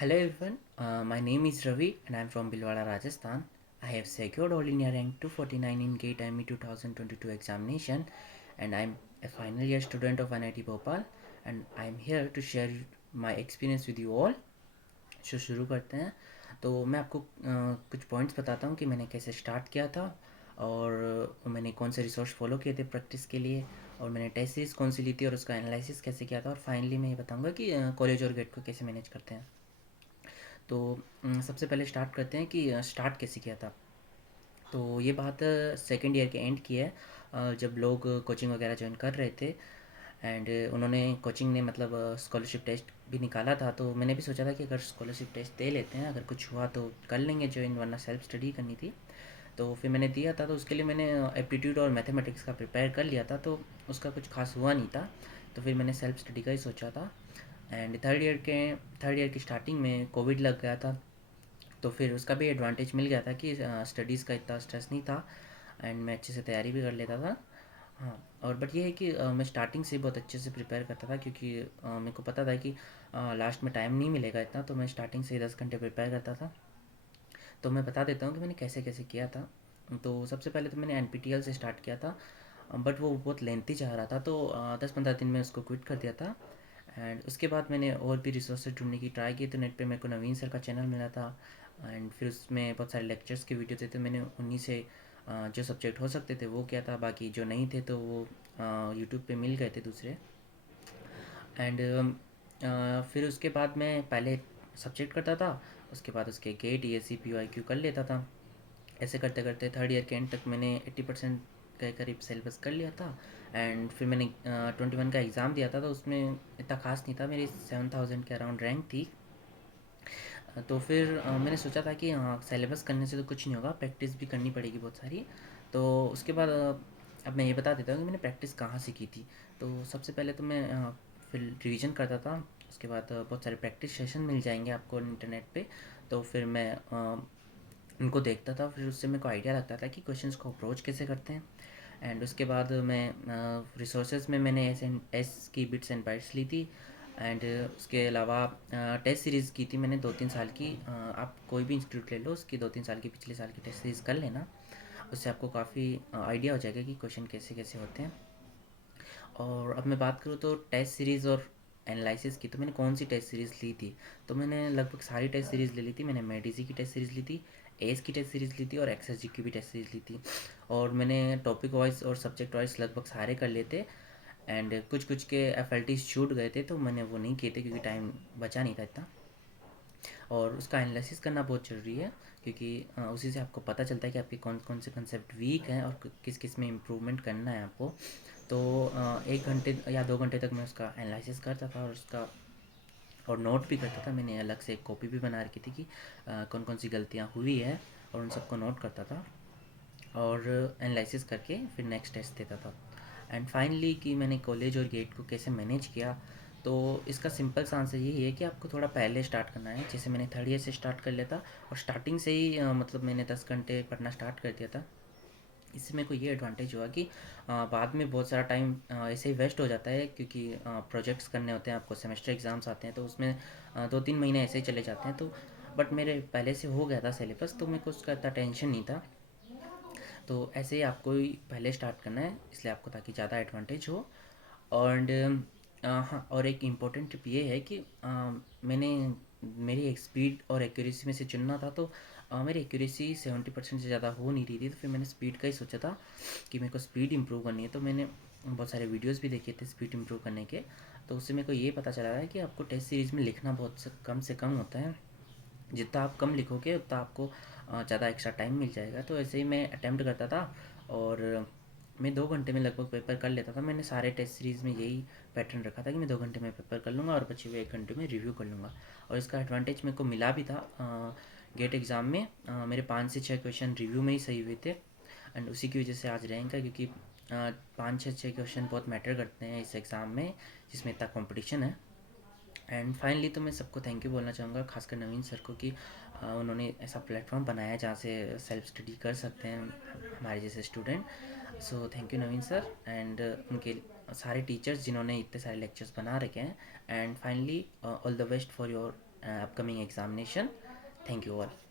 Hello everyone, my name is Ravi and I am from Bhilwara, Rajasthan. I have secured All India rank 249 in GATE IME 2022 examination and I am a final year student of NIT Bhopal and I am here to share my experience with you all. शुरू करते हैं। तो मैं आपको कुछ points बताता हूँ कि मैंने कैसे स्टार्ट किया था और मैंने कौन से रिसोर्स फॉलो किए थे प्रैक्टिस के लिए और मैंने टेस्ट सीरीज़ कौन सी ली थी और उसका एनालिसिस कैसे किया था और फाइनली मैं ये बताऊँगा कि कॉलेज और गेट को कैसे मैनेज करते हैं। तो सबसे पहले स्टार्ट करते हैं कि स्टार्ट कैसे किया था। तो ये बात सेकेंड ईयर के एंड की है, जब लोग कोचिंग वगैरह ज्वाइन कर रहे थे एंड उन्होंने कोचिंग ने मतलब स्कॉलरशिप टेस्ट भी निकाला था। तो मैंने भी सोचा था कि अगर स्कॉलरशिप टेस्ट दे लेते हैं, अगर कुछ हुआ तो कर लेंगे ज्वाइन, वरना सेल्फ स्टडी करनी थी। तो फिर मैंने दिया था, तो उसके लिए मैंने एप्टीट्यूड और मैथमेटिक्स का प्रिपेयर कर लिया था, तो उसका कुछ खास हुआ नहीं था। तो फिर मैंने सेल्फ स्टडी का ही सोचा था। एंड थर्ड ईयर की स्टार्टिंग में कोविड लग गया था, तो फिर उसका भी एडवांटेज मिल गया था कि स्टडीज़ का इतना स्ट्रेस नहीं था एंड मैं अच्छे से तैयारी भी कर लेता था। हाँ, और बट ये है कि मैं स्टार्टिंग से बहुत अच्छे से प्रिपेयर करता था, क्योंकि मेरे को पता था कि लास्ट में टाइम नहीं मिलेगा इतना, तो मैं स्टार्टिंग से ही 10 घंटे प्रिपेयर करता था। तो मैं बता देता हूँ कि मैंने कैसे कैसे किया था। तो सबसे पहले तो मैंने एन से स्टार्ट किया था, बट वो बहुत लेंथी चाह रहा था, तो 10-15 दिन में उसको क्विट कर दिया था। एंड उसके बाद मैंने और भी रिसोर्सेज ढूंढने की ट्राई की, तो नेट पे मेरे को नवीन सर का चैनल मिला था एंड फिर उसमें बहुत सारे लेक्चर्स के वीडियो थे, तो मैंने उन्हीं से जो सब्जेक्ट हो सकते थे वो किया था, बाकी जो नहीं थे तो वो यूट्यूब पे मिल गए थे दूसरे। एंड फिर उसके बाद मैं पहले सब्जेक्ट करता था, उसके बाद उसके gate E S C P Y Q कर लेता था। ऐसे करते करते थर्ड ईयर के एंड तक मैंने 80% के करीब सिलेबस कर लिया था। एंड फिर मैंने 21 का एग्ज़ाम दिया था, तो उसमें इतना खास नहीं था, मेरी 7000 के अराउंड रैंक थी। तो फिर मैंने सोचा था कि हाँ, सिलेबस करने से तो कुछ नहीं होगा, प्रैक्टिस भी करनी पड़ेगी बहुत सारी। तो उसके बाद अब मैं ये बता देता हूँ कि मैंने प्रैक्टिस कहाँ से की थी। तो सबसे पहले तो मैं फिर रिवीजन करता था। उसके बाद बहुत सारे प्रैक्टिस सेशन मिल जाएंगे आपको इंटरनेट पे, तो फिर मैं उनको देखता था, फिर उससे मेरे को आइडिया लगता था कि क्वेश्चंस को अप्रोच कैसे करते हैं। एंड उसके बाद मैं रिसोर्सेज में मैंने एस की बिट्स एंड बाइट्स ली थी। एंड उसके अलावा टेस्ट सीरीज़ की थी मैंने 2-3 साल की। आप कोई भी इंस्टीट्यूट ले लो, उसकी 2-3 साल की पिछले साल की टेस्ट सीरीज़ कर लेना, उससे आपको काफ़ी आइडिया हो जाएगा कि क्वेश्चन कैसे कैसे होते हैं। और अब मैं बात करूँ तो टेस्ट सीरीज़ और एनालिसिस की, तो मैंने कौन सी टेस्ट सीरीज़ ली थी। तो मैंने लगभग सारी टेस्ट सीरीज़ ले ली थी। मैंने मेडिसी की टेस्ट सीरीज़ ली थी, एस की टेस्ट सीरीज़ ली थी और एक्सएसजी की भी टेस्ट सीरीज़ ली थी। और मैंने टॉपिक वाइज और सब्जेक्ट वाइज लगभग सारे कर लेते। एंड कुछ कुछ के एफ छूट गए थे, तो मैंने वो नहीं किए थे क्योंकि टाइम बचा नहीं था इतना। और उसका एनालिसिस करना बहुत ज़रूरी है, क्योंकि उसी से आपको पता चलता है कि आपके कौन कौन से कंसेप्ट वीक हैं और किस किस में इम्प्रूवमेंट करना है आपको। तो 1 घंटे या 2 घंटे तक मैं उसका एनालिसिस करता था और उसका और नोट भी करता था। मैंने अलग से एक कॉपी भी बना रखी थी कि कौन कौन सी गलतियाँ हुई है, और उन सबको नोट करता था और एनालिसिस करके फिर नेक्स्ट टेस्ट देता था। एंड फाइनली कि मैंने कॉलेज और गेट को कैसे मैनेज किया, तो इसका सिंपल सा आंसर यही है कि आपको थोड़ा पहले स्टार्ट करना है। जैसे मैंने थर्ड ईयर से स्टार्ट कर लिया था और स्टार्टिंग से ही मतलब मैंने 10 घंटे पढ़ना स्टार्ट कर दिया था। इससे मेरे को ये एडवांटेज हुआ कि बाद में बहुत सारा टाइम ऐसे ही वेस्ट हो जाता है, क्योंकि प्रोजेक्ट्स करने होते हैं आपको, सेमेस्टर एग्ज़ाम्स आते हैं, तो उसमें 2-3 महीने ऐसे ही चले जाते हैं। तो बट मेरे पहले से हो गया था सिलेबस, तो मेरे को उसका इतना टेंशन नहीं था। तो ऐसे ही आपको ही पहले स्टार्ट करना है, इसलिए आपको ताकि ज़्यादा एडवांटेज हो। और हाँ, और एक इम्पोर्टेंट टिप ये है कि मैंने मेरी एक स्पीड और एक्यूरेसी में से चुनना था, तो मेरी एक्यूरेसी 70% से ज़्यादा हो नहीं रही थी, तो फिर मैंने स्पीड का ही सोचा था कि मेरे को स्पीड इम्प्रूव करनी है। तो मैंने बहुत सारे वीडियोस भी देखे थे स्पीड इम्प्रूव करने के, तो उससे मेरे को ये पता चला है कि आपको टेस्ट सीरीज़ में लिखना कम से कम होता है। जितना आप कम लिखोगे उतना आपको ज़्यादा एक्स्ट्रा टाइम मिल जाएगा। तो ऐसे ही मैं अटैम्प्ट करता था और मैं 2 घंटे में लगभग पेपर कर लेता था। मैंने सारे टेस्ट सीरीज़ में यही पैटर्न रखा था कि मैं 2 घंटे में पेपर कर लूँगा और बचे हुए 1 घंटे में रिव्यू कर लूँगा। और इसका एडवांटेज मेरे को मिला भी था। गेट एग्ज़ाम में मेरे 5 से 6 क्वेश्चन रिव्यू में ही सही हुए थे, एंड उसी की वजह से आज रैंक है, क्योंकि 5 से 6 क्वेश्चन बहुत मैटर करते हैं इस एग्ज़ाम में, जिसमें इतना कंपटीशन है। एंड फाइनली तो मैं सबको थैंक यू बोलना चाहूँगा, खासकर नवीन सर को, कि उन्होंने ऐसा प्लेटफॉर्म बनाया जहाँ से सेल्फ स्टडी कर सकते हैं हमारे जैसे student. So thank you Naveen sir and उनके सारे टीचर्स जिन्होंने इतने सारे लेक्चर्स बना रखे हैं। And finally all the best for your upcoming examination. Thank you all.